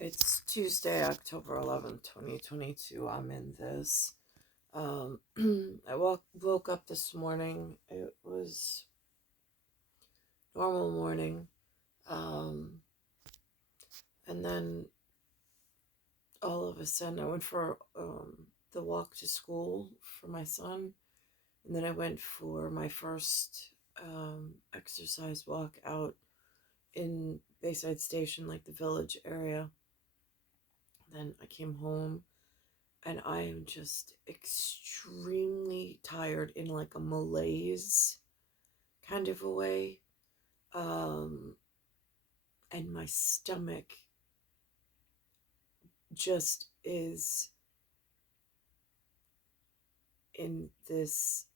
It's Tuesday, October 11th, 2022. I'm in this. I woke up this morning. It was normal morning. Um, and then all of a sudden I went for the walk to school for my son. And then I went for my first exercise walk out in Bayside Station, like the village area. Then I came home and I am just extremely tired in like a malaise kind of a way. Um, and my stomach just is in this.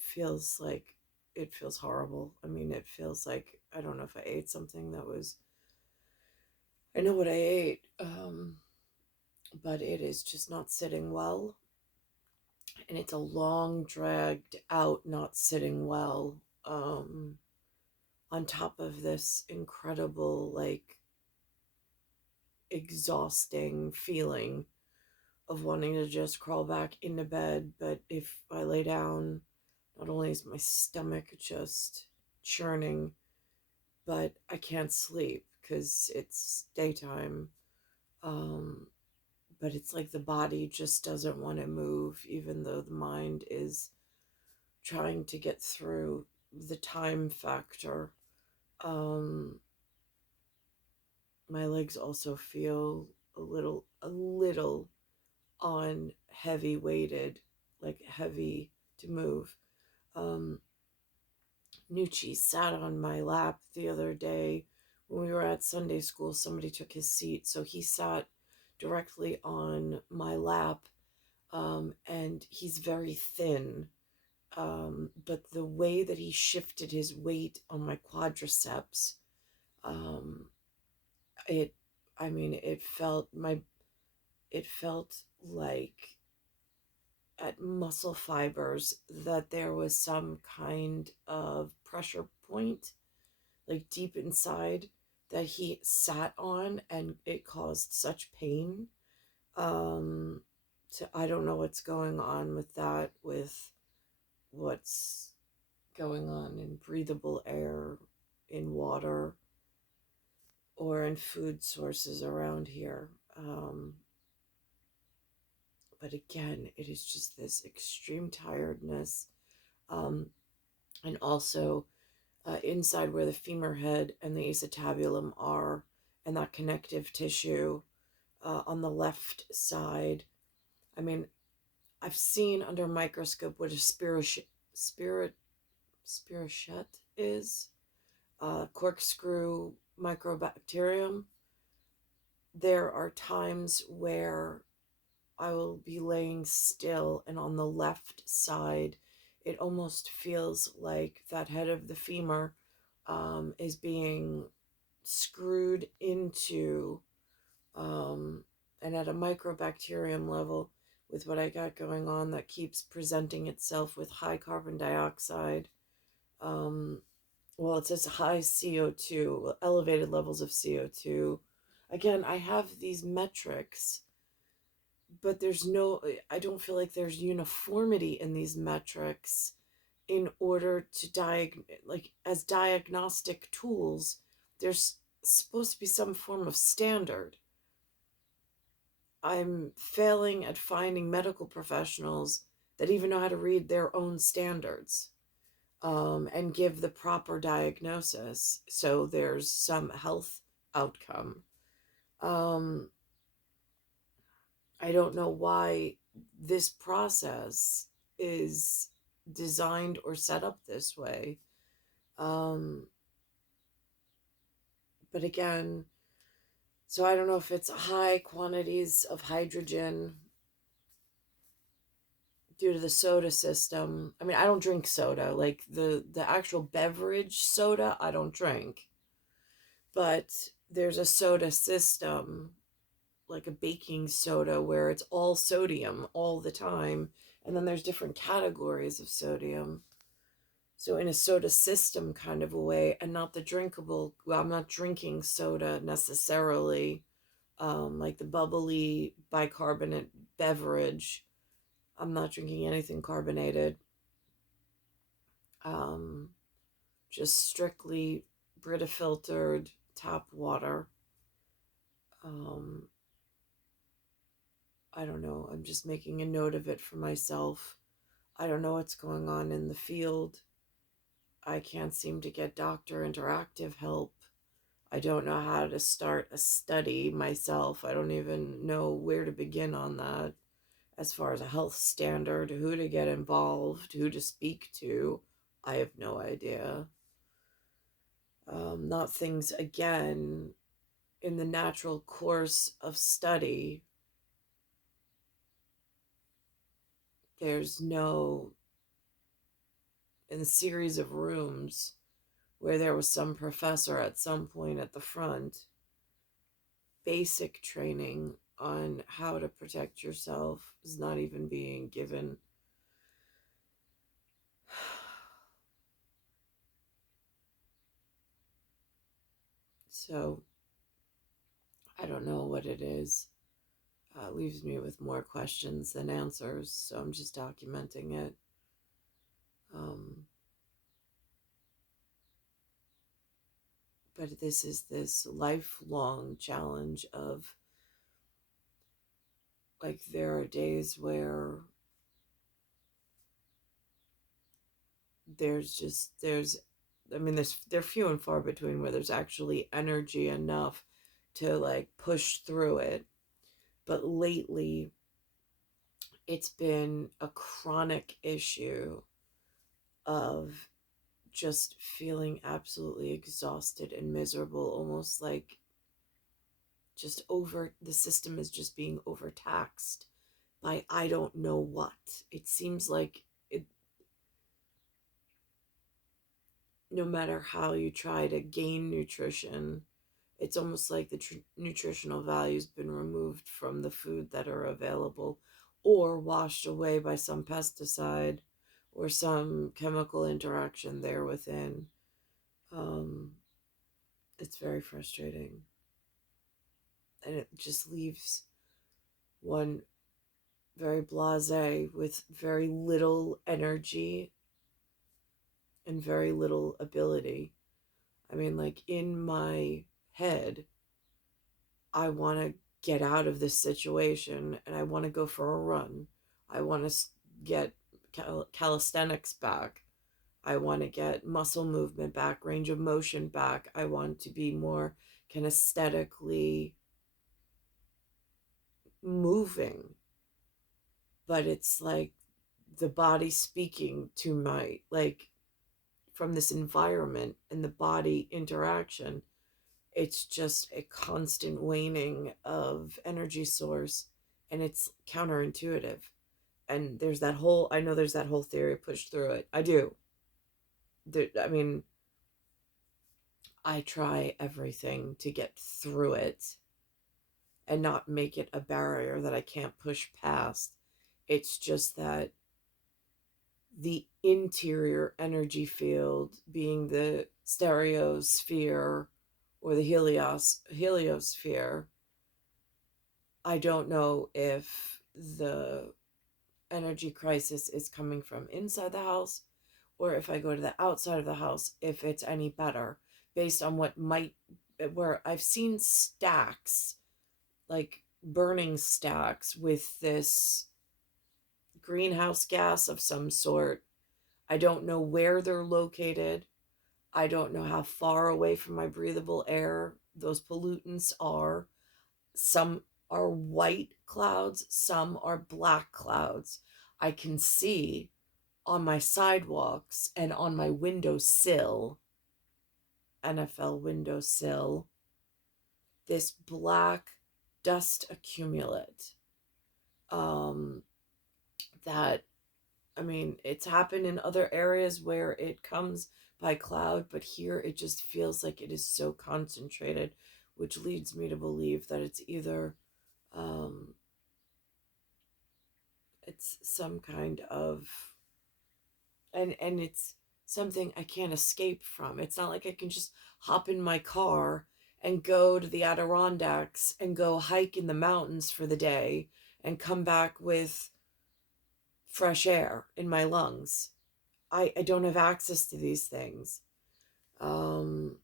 Feels like, it feels horrible. I mean, it feels like, I don't know if I ate something that was, I know what I ate, but it is just not sitting well. And it's a long, dragged out, not sitting well. On top of this incredible, like, exhausting feeling of wanting to just crawl back into bed. But if I lay down, not only is my stomach just churning, but I can't sleep because it's daytime. Um, but it's like the body just doesn't want to move, even though the mind is trying to get through the time factor. Um, my legs also feel a little on heavy weighted, like heavy to move. Um, Nucci sat on my lap the other day when we were at Sunday school. Somebody took his seat, so he sat directly on my lap, and he's very thin. But the way that he shifted his weight on my quadriceps, um, it, I mean, it felt like at muscle fibers that there was some kind of pressure point, like deep inside, that he sat on, and it caused such pain. Um, so I don't know what's going on with that, with what's going on in breathable air, in water, or in food sources around here. But again, it is just this extreme tiredness. Um, and also inside where the femur head and the acetabulum are, and that connective tissue on the left side. I mean, I've seen under a microscope what a spirochete is, corkscrew microbacterium. There are times where I will be laying still, and on the left side, it almost feels like that head of the femur is being screwed into, um, and at a microbacterium level, with what I got going on that keeps presenting itself with high carbon dioxide. Um, well, it says high CO2, elevated levels of CO2. Again, I have these metrics, but I don't feel like there's uniformity in these metrics in order to like, as diagnostic tools. There's supposed to be some form of standard. I'm failing at finding medical professionals that even know how to read their own standards, and give the proper diagnosis so there's some health outcome. Um, I don't know why this process is designed or set up this way. Um, but again, so I don't know if it's high quantities of hydrogen due to the soda system. I mean, I don't drink soda, like the actual beverage soda, I don't drink. But there's a soda system, like a baking soda, where it's all sodium all the time, and then there's different categories of sodium. So in a soda system kind of a way, and not the drinkable. Well, I'm not drinking soda necessarily, like the bubbly bicarbonate beverage. I'm not drinking anything carbonated. Um, just strictly Brita filtered tap water. Um, I don't know. I'm just making a note of it for myself. I don't know what's going on in the field. I can't seem to get doctor interactive help. I don't know how to start a study myself. I don't even know where to begin on that as far as a health standard, who to get involved, who to speak to. I have no idea. Not things, again, in the natural course of study. There's no, in the series of rooms where there was some professor at some point at the front, basic training on how to protect yourself is not even being given. So I don't know what it is. Leaves me with more questions than answers, so I'm just documenting it. Um, but this is this lifelong challenge of, like, there are days where there's I mean, they're few and far between where there's actually energy enough to like push through it. But lately it's been a chronic issue of just feeling absolutely exhausted and miserable, almost like just over, the system is just being overtaxed by I don't know what. It seems like it, no matter how you try to gain nutrition, it's almost like the nutritional value's been removed from the food that are available, or washed away by some pesticide or some chemical interaction there within. Um, it's very frustrating. And it just leaves one very blasé with very little energy and very little ability. I mean, like, in my head, I want to get out of this situation and I want to go for a run. I want to get calisthenics back. I want to get muscle movement back, range of motion back. I want to be more kinesthetically moving. But it's like the body speaking to my, like, from this environment and the body interaction, it's just a constant waning of energy source, and it's counterintuitive. And there's that whole, I know there's that whole theory pushed through it. I do. I mean, I try everything to get through it and not make it a barrier that I can't push past. It's just that the interior energy field, being the stereosphere or the heliosphere, I don't know if the energy crisis is coming from inside the house or if I go to the outside of the house, if it's any better based on what might, where I've seen stacks, like burning stacks with this greenhouse gas of some sort. I don't know where they're located. I don't know how far away from my breathable air those pollutants are. Some are white clouds, some are black clouds. I can see on my sidewalks and on my windowsill, NFL windowsill, this black dust accumulate. Um, that, I mean, it's happened in other areas where it comes by cloud, but here it just feels like it is so concentrated, which leads me to believe that it's either um, it's some kind of, and it's something I can't escape from. It's not like I can just hop in my car and go to the Adirondacks and go hike in the mountains for the day and come back with fresh air in my lungs. I don't have access to these things. Um,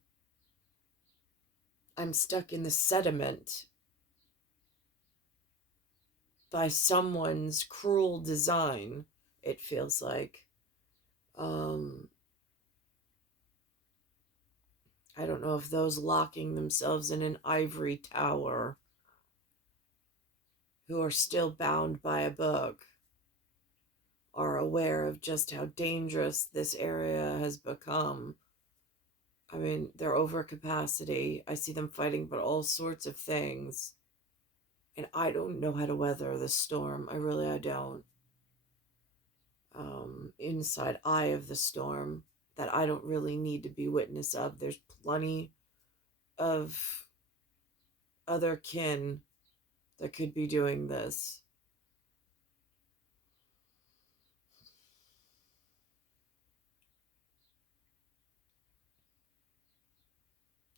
I'm stuck in the sediment by someone's cruel design, it feels like. Um, I don't know if those locking themselves in an ivory tower who are still bound by a book are aware of just how dangerous this area has become. I mean, they're over capacity. I see them fighting about all sorts of things. And I don't know how to weather the storm. I don't. Inside eye of the storm that I don't really need to be witness of. There's plenty of other kin that could be doing this.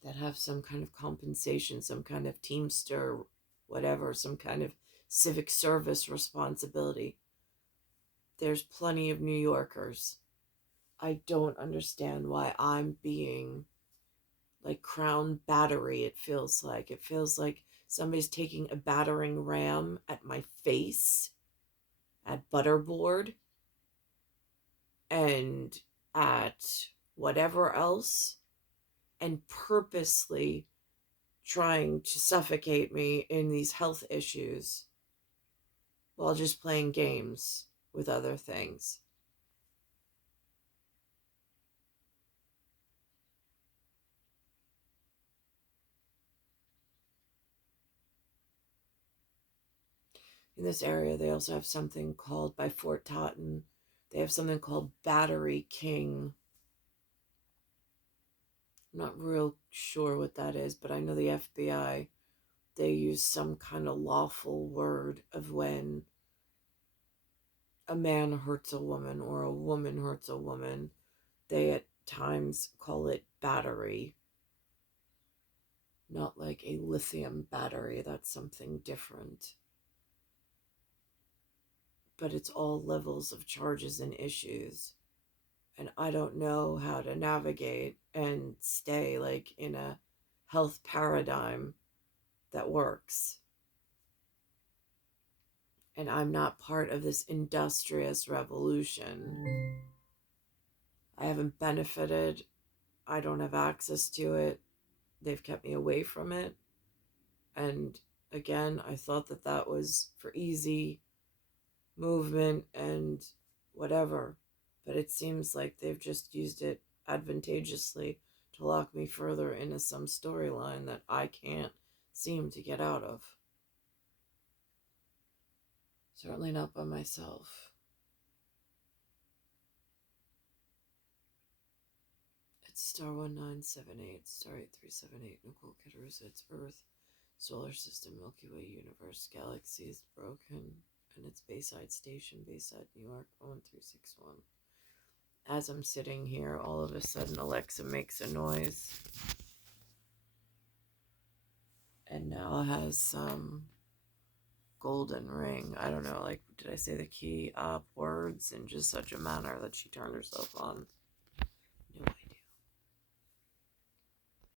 That have some kind of compensation, some kind of teamster, whatever, some kind of civic service responsibility. There's plenty of New Yorkers. I don't understand why I'm being like crown battery. It feels like somebody's taking a battering ram at my face, at butterboard, and at whatever else, and purposely trying to suffocate me in these health issues while just playing games with other things. In this area, they also have something called, by Fort Totten, they have something called Battery King. I'm not real sure what that is, but I know the FBI, they use some kind of lawful word of when a man hurts a woman or a woman hurts a woman. They at times call it battery. Not like a lithium battery, that's something different. But it's all levels of charges and issues. And I don't know how to navigate and stay like in a health paradigm that works. And I'm not part of this industrious revolution. I haven't benefited. I don't have access to it. They've kept me away from it. And again, I thought that that was for easy movement and whatever. But it seems like they've just used it advantageously to lock me further into some storyline that I can't seem to get out of. Certainly not by myself. It's star 1978, star 8378, Nicole, Cattaruzza, it's Earth, solar system, Milky Way, universe, galaxy is broken, and it's Bayside Station, Bayside, New York, 01361. As I'm sitting here, all of a sudden Alexa makes a noise. And now has some golden ring. I don't know, like, did I say the key up words in just such a manner that she turned herself on?